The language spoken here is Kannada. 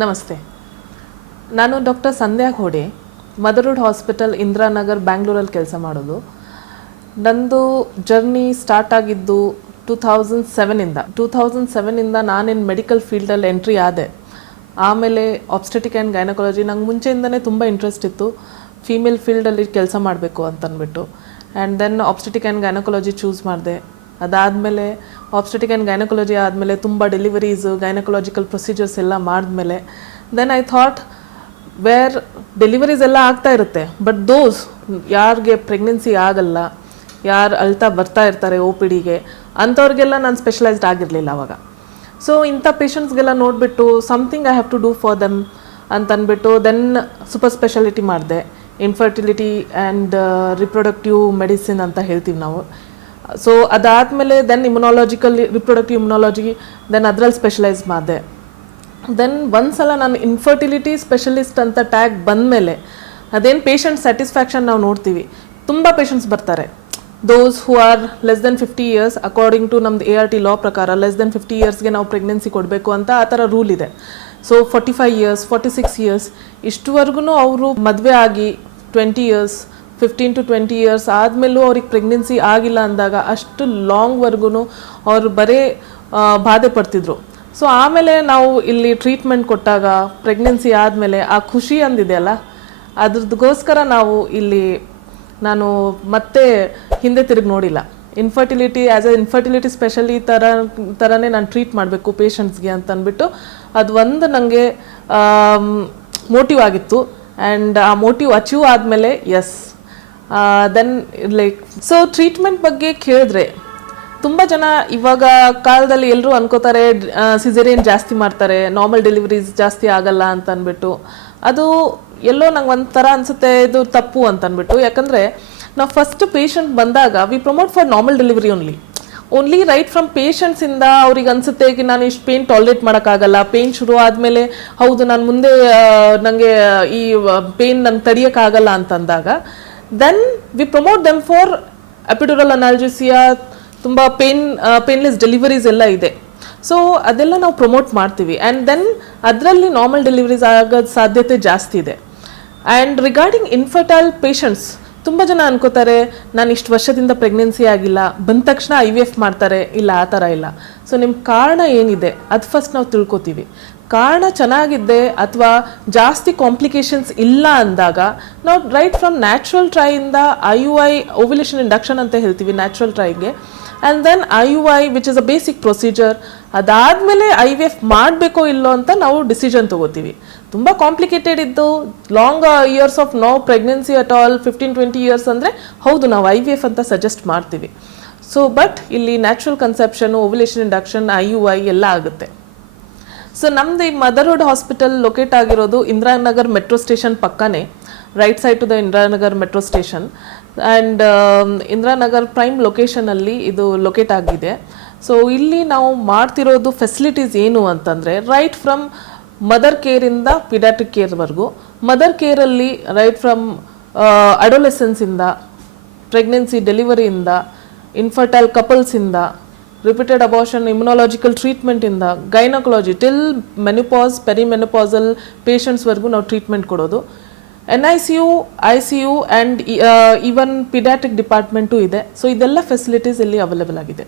ನಮಸ್ತೆ. ನಾನು ಡಾಕ್ಟರ್ ಸಂಧ್ಯಾ ಘೋಡೆ, ಮದರ್ಹುಡ್ ಹಾಸ್ಪಿಟಲ್ ಇಂದಿರಾನಗರ್ ಬ್ಯಾಂಗ್ಳೂರಲ್ಲಿ ಕೆಲಸ ಮಾಡೋದು. ನಂದು ಜರ್ನಿ ಸ್ಟಾರ್ಟ್ ಆಗಿದ್ದು 2007ಇಂದ ನಾನೇನು ಮೆಡಿಕಲ್ ಫೀಲ್ಡಲ್ಲಿ ಎಂಟ್ರಿ ಆದೆ. ಆಮೇಲೆ ಆಬ್ಸ್ಟೆಟಿಕ್ ಆ್ಯಂಡ್ ಗೈನಕಾಲಜಿ ನಂಗೆ ಮುಂಚೆಯಿಂದನೇ ತುಂಬ ಇಂಟ್ರೆಸ್ಟ್ ಇತ್ತು, ಫೀಮೇಲ್ ಫೀಲ್ಡಲ್ಲಿ ಕೆಲಸ ಮಾಡಬೇಕು ಅಂತಂದ್ಬಿಟ್ಟು. And then obstetric and gynaecology choose ಮಾಡಿದೆ. ಅದಾದಮೇಲೆ ಆಬ್ಸ್ಟೆಟಿಕ್ ಆ್ಯಂಡ್ ಗೈನಕಾಲಜಿ ಆದಮೇಲೆ ತುಂಬ ಡೆಲಿವರೀಸು ಗೈನಕಾಲಜಿಕಲ್ ಪ್ರೊಸೀಜರ್ಸ್ ಎಲ್ಲ ಮಾಡಿದ್ಮೇಲೆ then I thought where deliveries ಎಲ್ಲ ಆಗ್ತಾ ಇರುತ್ತೆ, ಬಟ್ ದೋಸ್ ಯಾರಿಗೆ ಪ್ರೆಗ್ನೆನ್ಸಿ ಆಗಲ್ಲ, ಯಾರು ಅಳ್ತಾ ಬರ್ತಾ ಇರ್ತಾರೆ ಒ ಪಿ ಡಿಗೆ, ಅಂಥವ್ರಿಗೆಲ್ಲ ನಾನು ಸ್ಪೆಷಲೈಸ್ಡ್ ಆಗಿರಲಿಲ್ಲ ಅವಾಗ. ಸೊ ಇಂಥ ಪೇಷಂಟ್ಸ್ಗೆಲ್ಲ ನೋಡಿಬಿಟ್ಟು something I have to do for them ಅಂತಂದ್ಬಿಟ್ಟು ದೆನ್ ಸೂಪರ್ ಸ್ಪೆಷಾಲಿಟಿ ಮಾಡಿದೆ. ಇನ್ಫರ್ಟಿಲಿಟಿ ಆ್ಯಂಡ್ ರಿಪ್ರೊಡಕ್ಟಿವ್ ಮೆಡಿಸಿನ್ ಅಂತ ಹೇಳ್ತೀವಿ ನಾವು. ಸೊ ಅದಾದಮೇಲೆ ದೆನ್ ರಿಪ್ರೊಡಕ್ಟಿವ್ ಇಮ್ಯುನಾಲಜಿ, ದೆನ್ ಅದರಲ್ಲಿ ಸ್ಪೆಷಲೈಸ್ ಮಾಡಿದೆ. ದೆನ್ ಒಂದ್ಸಲ ನಾನು ಇನ್ಫರ್ಟಿಲಿಟಿ ಸ್ಪೆಷಲಿಸ್ಟ್ ಅಂತ ಟ್ಯಾಗ್ ಬಂದಮೇಲೆ ಅದೇನು ಪೇಷಂಟ್ ಸ್ಯಾಟಿಸ್ಫ್ಯಾಕ್ಷನ್ ನಾವು ನೋಡ್ತೀವಿ. ತುಂಬ ಪೇಷಂಟ್ಸ್ ಬರ್ತಾರೆ, those who are less than 50 years, according to ನಮ್ದು ART ಲಾ ಪ್ರಕಾರ ಲೆಸ್ ದೆನ್ 50 ಇಯರ್ಸ್ಗೆ ನಾವು ಪ್ರೆಗ್ನೆನ್ಸಿ ಕೊಡಬೇಕು ಅಂತ ಆ ಥರ ರೂಲ್ ಇದೆ. ಸೊ 45 ಇಯರ್ಸ್ 46 ಇಯರ್ಸ್ ಇಷ್ಟುವರೆಗೂ ಅವರು ಮದುವೆ ಆಗಿ 20 ಇಯರ್ಸ್ 15 to 20 ಇಯರ್ಸ್ ಆದಮೇಲೂ ಅವ್ರಿಗೆ ಪ್ರೆಗ್ನೆನ್ಸಿ ಆಗಿಲ್ಲ ಅಂದಾಗ ಅಷ್ಟು ಲಾಂಗ್ವರೆಗೂ ಅವರು ಬರೀ ಬಾಧೆ ಪಡ್ತಿದ್ರು. ಸೊ ಆಮೇಲೆ ನಾವು ಇಲ್ಲಿ ಟ್ರೀಟ್ಮೆಂಟ್ ಕೊಟ್ಟಾಗ ಪ್ರೆಗ್ನೆನ್ಸಿ ಆದಮೇಲೆ ಆ ಖುಷಿ ಅಂದಿದೆಯಲ್ಲ, ಅದ್ರದ್ಗೋಸ್ಕರ ನಾನು ಮತ್ತೆ ಹಿಂದೆ ತಿರುಗಿ ನೋಡಿಲ್ಲ. Infertility as A infertility specially ಥರನೇ ನಾನು ಟ್ರೀಟ್ ಮಾಡಬೇಕು ಪೇಷಂಟ್ಸ್ಗೆ ಅಂತ ಅಂದ್ಬಿಟ್ಟು ಅದು ಒಂದು ನನಗೆ ಮೋಟಿವ್ ಆಗಿತ್ತು. ಆ್ಯಂಡ್ ಆ ಮೋಟಿವ್ ಅಚೀವ್ ಆದಮೇಲೆ ದೆನ್ ಸೊ ಟ್ರೀಟ್ಮೆಂಟ್ ಬಗ್ಗೆ ಕೇಳಿದ್ರೆ ತುಂಬ ಜನ ಇವಾಗ ಕಾಲದಲ್ಲಿ ಎಲ್ಲರೂ ಅನ್ಕೋತಾರೆ ಸಿಸೇರಿಯನ್ ಜಾಸ್ತಿ ಮಾಡ್ತಾರೆ, ನಾರ್ಮಲ್ ಡೆಲಿವರೀಸ್ ಜಾಸ್ತಿ ಆಗಲ್ಲ ಅಂತ ಅಂದ್ಬಿಟ್ಟು. ಅದು ಎಲ್ಲೋ ನಂಗೆ ಒಂಥರ ಅನಿಸುತ್ತೆ ಇದು ತಪ್ಪು ಅಂತ ಅಂದ್ಬಿಟ್ಟು. ಯಾಕಂದರೆ ನಾವು ಫಸ್ಟ್ ಪೇಷಂಟ್ ಬಂದಾಗ we promote for normal delivery only right from ಪೇಷಂಟ್ಸಿಂದ ಅವ್ರಿಗೆ ಅನಿಸುತ್ತೆ ನಾನು ಇಷ್ಟು ಪೇನ್ ಟಾಲರೇಟ್ ಮಾಡೋಕ್ಕಾಗಲ್ಲ, ಪೇನ್ ಶುರು ಆದಮೇಲೆ ಹೌದು ನಾನು ಮುಂದೆ ನನಗೆ ಈ ಪೇನ್ ನಂಗೆ ತಡೆಯೋಕ್ಕಾಗಲ್ಲ ಅಂತಂದಾಗ then we promote them for epidural analgesia, ತುಂಬ ಪೇನ್ಲೆಸ್ ಡೆಲಿವರೀಸ್ ಎಲ್ಲ ಇದೆ. ಸೊ ಅದೆಲ್ಲ ನಾವು ಪ್ರಮೋಟ್ ಮಾಡ್ತೀವಿ. ಆ್ಯಂಡ್ ದೆನ್ ಅದರಲ್ಲಿ ನಾರ್ಮಲ್ ಡೆಲಿವರೀಸ್ ಆಗೋದು ಸಾಧ್ಯತೆ ಜಾಸ್ತಿ ಇದೆ. ಆ್ಯಂಡ್ ರಿಗಾರ್ಡಿಂಗ್ ಇನ್ಫರ್ಟೈಲ್ ಪೇಷಂಟ್ಸ್ ತುಂಬ ಜನ ಅನ್ಕೋತಾರೆ ನಾನು ಇಷ್ಟು ವರ್ಷದಿಂದ ಪ್ರೆಗ್ನೆನ್ಸಿ ಆಗಿಲ್ಲ, ಬಂದ ತಕ್ಷಣ IVF ಮಾಡ್ತಾರೆ. ಇಲ್ಲ, ಆ ಥರ ಇಲ್ಲ. ಸೊ ನಿಮ್ಮ ಕಾರಣ ಏನಿದೆ ಅದು ಫಸ್ಟ್ ನಾವು ತಿಳ್ಕೊತೀವಿ. ಕಾರಣ ಚೆನ್ನಾಗಿದ್ದೆ ಅಥವಾ ಜಾಸ್ತಿ ಕಾಂಪ್ಲಿಕೇಶನ್ಸ್ ಇಲ್ಲ ಅಂದಾಗ ನಾವು ರೈಟ್ ಫ್ರಮ್ ನ್ಯಾಚುರಲ್ ಟ್ರೈಯಿಂದ IUI ಓವ್ಯುಲೇಷನ್ ಇಂಡಕ್ಷನ್ ಅಂತ ಹೇಳ್ತೀವಿ ನ್ಯಾಚುರಲ್ ಟ್ರೈಗೆ. And then IUI which is a basic procedure. ಅದಾದಮೇಲೆ IVF ಮಾಡಬೇಕೋ ಇಲ್ಲೋ ಅಂತ ನಾವು ಡಿಸಿಷನ್ ತೊಗೋತೀವಿ. ತುಂಬ ಕಾಂಪ್ಲಿಕೇಟೆಡ್ ಇದ್ದು long years of no pregnancy at all 15-20 years ಅಂದರೆ ಹೌದು ನಾವು IVF ಅಂತ ಸಜೆಸ್ಟ್ ಮಾಡ್ತೀವಿ. ಸೊ ಬಟ್ ಇಲ್ಲಿ natural conception, ovulation induction, IUI ಎಲ್ಲ ಆಗುತ್ತೆ. ಸೊ ನಮ್ದು ಈ ಮದರ್ಹುಡ್ ಹಾಸ್ಪಿಟಲ್ ಲೊಕೇಟ್ ಆಗಿರೋದು ಇಂದಿರಾನಗರ್ ಮೆಟ್ರೋ ಸ್ಟೇಷನ್ ಪಕ್ಕನೇ, right side to the Indiranagar metro station. And Indiranagar prime ಲೊಕೇಶನಲ್ಲಿ ಇದು ಲೊಕೇಟ್ ಆಗಿದೆ. ಸೊ ಇಲ್ಲಿ ನಾವು ಮಾಡ್ತಿರೋದು ಫೆಸಿಲಿಟೀಸ್ ಏನು ಅಂತಂದರೆ ರೈಟ್ ಫ್ರಮ್ ಮದರ್ ಕೇರಿಂದ ಪಿಡ್ಯಾಟ್ರಿಕ್ ಕೇರ್ವರೆಗೂ. ಮದರ್ ಕೇರಲ್ಲಿ ರೈಟ್ ಫ್ರಮ್ ಅಡೋಲೆಸೆನ್ಸಿಂದ, ಪ್ರೆಗ್ನೆನ್ಸಿ ಡೆಲಿವರಿಯಿಂದ, ಇನ್ಫರ್ಟೈಲ್ ಕಪಲ್ಸಿಂದ, ರಿಪೀಟೆಡ್ ಅಬಾರ್ಷನ್ ಇಮ್ಯುನಾಲಜಿಕಲ್ ಟ್ರೀಟ್ಮೆಂಟಿಂದ, ಗೈನಕಾಲಜಿ ಟಿಲ್ ಮೆನೋಪಾಸ್ ಪೆರಿಮೆನೋಪಾಸಲ್ ಪೇಷಂಟ್ಸ್ವರೆಗೂ ನಾವು ಟ್ರೀಟ್ಮೆಂಟ್ ಕೊಡೋದು. NICU, ICU and even paediatric department ಇದೆ. ಸೊ ಇದೆಲ್ಲ ಫೆಸಿಲಿಟೀಸ್ ಇಲ್ಲಿ ಅವೈಲೇಬಲ್ ಆಗಿದೆ.